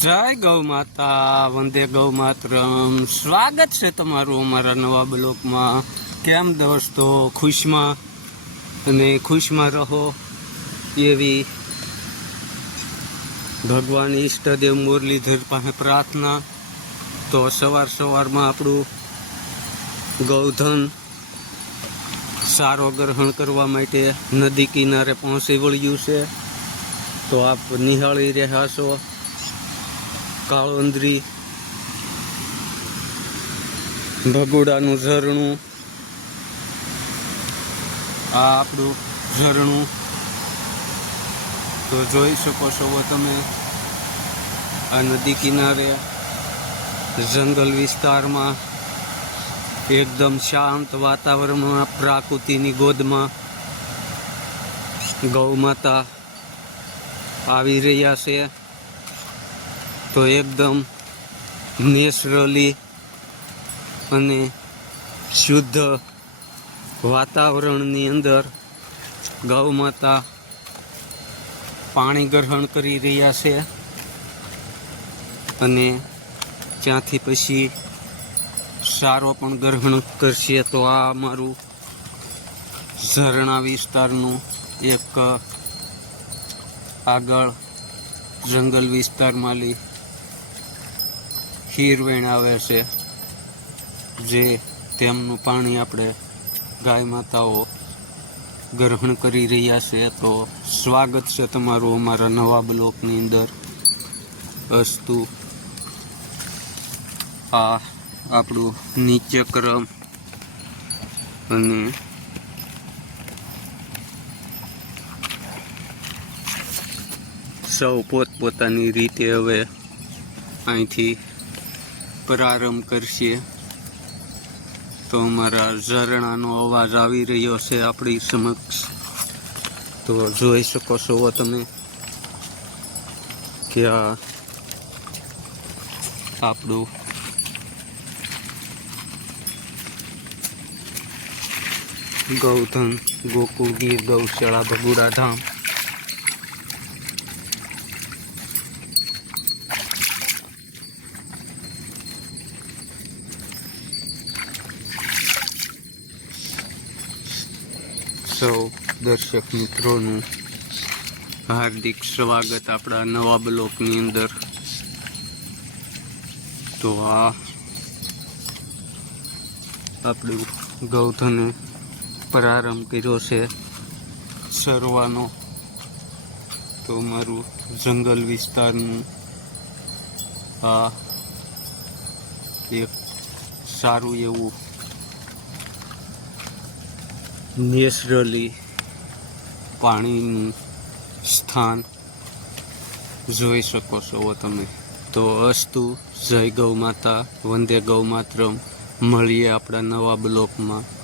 જય ગૌ માતા, વંદે ગૌ માતરમ. સ્વાગત છે તમારું અમારા નવા બ્લોકમાં. કેમ દોસ્તો, ખુશમાં? અને ખુશમાં રહો એવી ભગવાન ઈષ્ટદેવ મુરલીધર પાસે પ્રાર્થના. તો સવાર સવારમાં આપણું ગૌધન સારો ગ્રહણ કરવા માટે નદી કિનારે પહોંચી વળ્યું છે. તો આપ નિહાળી રહ્યા છો. કાળોંદરી ભગોડાનું ઝરણું, આ આપણું ઝરણું. તો જોઈ શકો છો તમે આ નદી કિનારે, જંગલ વિસ્તારમાં, એકદમ શાંત વાતાવરણમાં, પ્રાકૃતિની ગોદમાં ગૌ માતા આવી રહ્યા છે. તો એકદમ નેચરલી અને શુદ્ધ વાતાવરણની અંદર ગૌ માતા પાણી ગ્રહણ કરી રહ્યા છે અને ત્યાંથી પછી સારો પણ ગ્રહણ કરશે. તો આ અમારું ઝરણા વિસ્તારનું એક આગળ જંગલ વિસ્તારમાંથી હીરવેણ આવે છે, જે તેમનું પાણી આપણે ગાય માતાઓ ગ્રહણ કરી રહ્યા છે, તો સ્વાગત છે તમારું અમારા નવા બ્લોકની અંદર. અસ્તુ, આ આપણું નીચે ક્રમ અને સૌ પોતપોતાની રીતે હવે અહીંથી પ્રારંભ કરશે. તો અમારા ઝરણાનો અવાજ આવી રહ્યો છે આપણી સમક્ષ. તો જોઈ શકો છો તમે કે આ આપણું ગૌધન ગોકુળ ગીર ગૌશાળા ભગુડા ધામ સૌ દર્શક મિત્રોનું હાર્દિક સ્વાગત આપણા નવા બ્લોકની અંદર. તો આ આપણું ગૌધને પ્રારંભ કર્યો છે સરવાનો. તો મારું જંગલ વિસ્તારનું આ એક સારું એવું નેચરલી પાણીનું સ્થાન જોઈ શકો છો તમે. તો અસ્તુ, જય ગૌ માતા, વંદે ગૌ માતરમ. મળીએ આપણા નવા બ્લોકમાં.